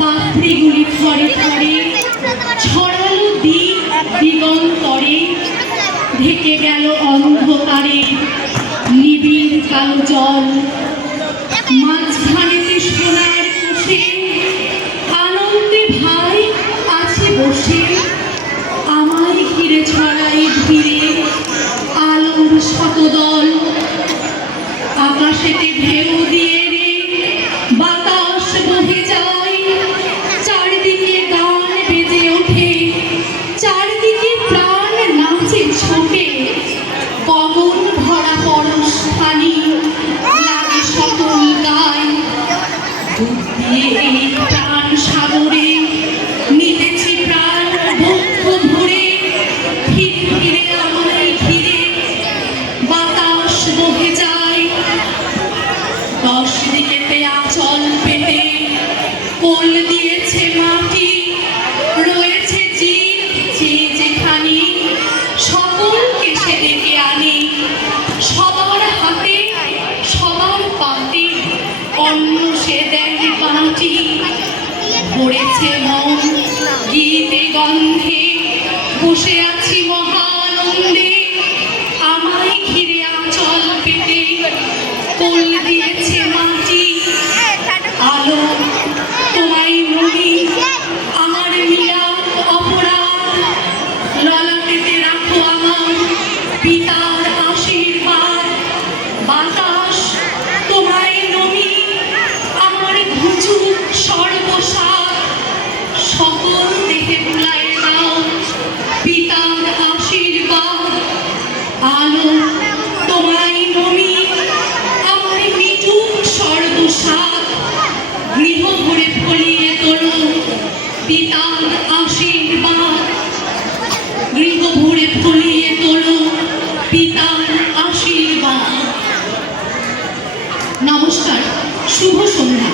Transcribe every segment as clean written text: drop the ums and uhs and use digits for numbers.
পাপড়িগুলি থরে থরে ছড়ালো দিক দিগন্তরে, ঢেকে গেল অন্ধকারে নিবিড় কালো জল। মাঝখানেতে সোনার কোষে আনন্দে ভাই আছে বসে, আমায় ঘিরে ছড়াই ধীরে আলোর শতদল। আকাশেতে ঢেউ দিয়ে রে বাতাস বহে যায়, চারিদিকে গান বেজে ওঠে, চারিদিকে প্রাণ নাচে ছোটে। গগন ভরা পরশখানি লাগে সকল গায়, ডুব দিয়ে এই প্রাণ সাগরে নিতেছি প্রাণ বক্ষ ভরে। ফিরে ফিরে আমায় ঘিরে বাতাস বহে যায়, দশ দিকেতে আঁচল পেতে কোল দিয়েছে মাটি। রয়েছে জীব যে যেখানে সকলকে সে ডেকে আনে, সবার হাতে সবার পাতে অন্ন সে দেয় বাটি। ভরেছে মন গীতে গন্ধে, বসে আছি মহানন্দে, আমায় ঘিরে আঁচল পেতে কোল দিয়েছে মাটি। আলো তোমায় মনি আমার মিলাপ অপরাধ, ললাটেতে রাখো আমার পিতার আশীর্বাদ। বাতাস তোমায় নমি আমার ঘুচুক সর্বসাদ, সকল দেহে বুলায় দাও পিতার আশীর্বাদ। আলো তোমায় নমি আমার মিটুক সর্বসাদ, গৃহ ভরে ফলিয়ে তোলো পিতার আশীর্বাদ। গৃহ ভরে ফলিয়ে তোলো পিতার আশীর্বাদ। নমস্কার, শুভ সন্ধ্যা।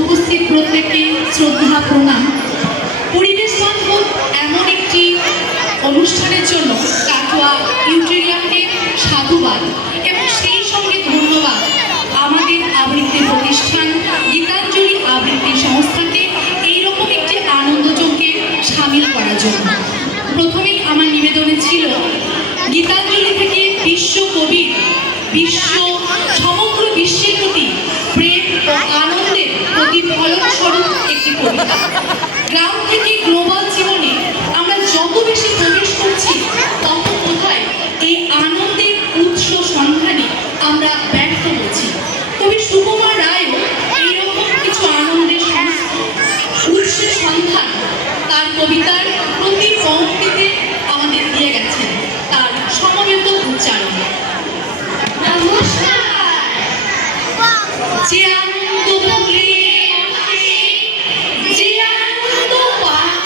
উপস্থিত প্রত্যেককে শ্রদ্ধা প্রণাম। পরিবেশ বান্ধব এমন একটি অনুষ্ঠানের জন্য কাটোয়া ইউটেরিয়ামকে সাধুবাদ এবং সেই সঙ্গে ধন্যবাদ আমাদের আবৃত্তি প্রতিষ্ঠান গীতাঞ্জলি আবৃত্তি সংস্থাকে এইরকম একটি আনন্দযজ্ঞে সামিল করার জন্য। প্রথমেই আমার নিবেদনে ছিল গীতাঞ্জলি থেকে বিশ্ব কবির সমগ্র বিশ্বের প্রতি প্রেম ও আনন্দের প্রতিফলন স্বরূপ একটি কবিতা। গ্রাম থেকে গ্লোবাল জীবনে আমরা যত বেশি প্রবেশ করছি, তত কোথায় এই আনন্দের উৎস সন্ধানে আমরা ব্যর্থ হচ্ছি। কবি সুকুমার রায়ও এইরকম কিছু আনন্দের উৎসের সন্ধান তার কবিতার প্রতি পংক্তিতে আমাদের দিয়ে গেছেন তার সমবেত উচ্চারণে। নমস্কার। যে আনন্দ ভুলে যে আনন্দ পায়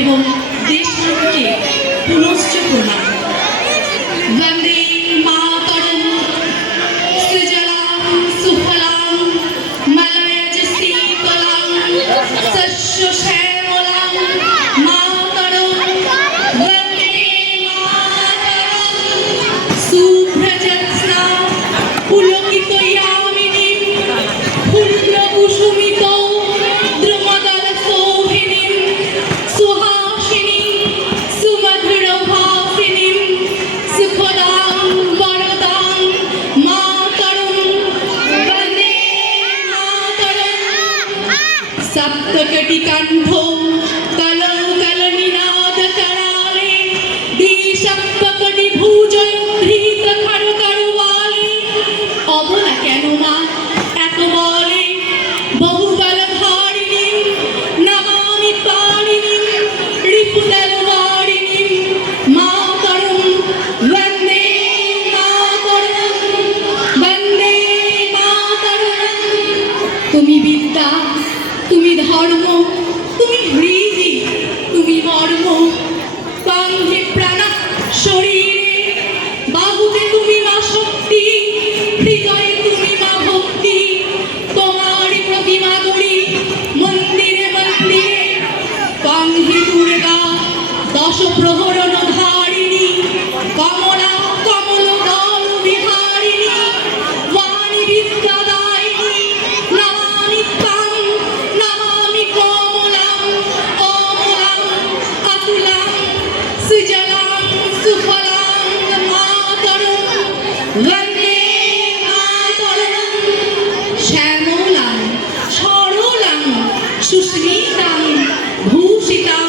এবং দেশমাতৃকে পুনশ্চ প্রণাম। বন্দে মাতরম, সুজলাং সুফলাং মলয়জ শীতলাং শস্য শ্যামলাং মাতরম। বন্দে মাতরম, শুভ্রজ্যোৎস্না পুলকিতয়ামিনীং ফুল্লকুসুমিত দ্রুমদল শোভিনীং সুহাসিনীং সুমধুরভাসিনীং সুখদাং বরদাং মাতরম। বন্দে মাতরম। সপ্তকটিকণ্ঠ কলকলনিনাদকরালে দ্বিসপ্তকটিভুজয়ধৃত খড়গড়ওয়ালে। অবলা কেন মা এত বলে, বহুবল ভারিণীং নমামি পারিণীং রিপুদলবারিণীং মাতরম। বন্দে মাতরম, বন্দে মাতরম। তুমি বিদ্যা, তুমি ধর্ম, তুমি হৃদি, তুমি মর্ম। কান্ধে প্রাণ শরীরে, বাহুতে তুমি মা শক্তি, হৃদয়ে তুমি মা ভক্তি। তোমারই প্রতিমা গড়ি মন্দিরে মন্দিরে। কান্ধে দুর্গা দশ প্রহরণ ধারিণী, কমলা কমল দল বিহারিণী। বাণী বিদ্যাদায়িনী নমামি তাং, নমামি কমলাং অমলাং আতুলাং সুজলাং সুফলাং মাতরম। বন্দে মাতরম। শ্যামলাং সরলাং সুস্মিতাং ভূষিতাং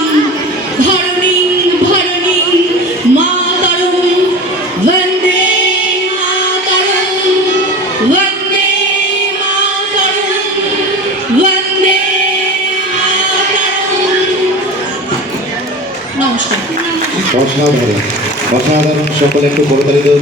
ধরণীং ভরণীং মাতরম। বন্দে মাতরম, বন্দে মাতরম, বন্দে মাতরম। নমস্কার। অসাধারণ, অসাধারণ। সকলে একটু করতালি দেন।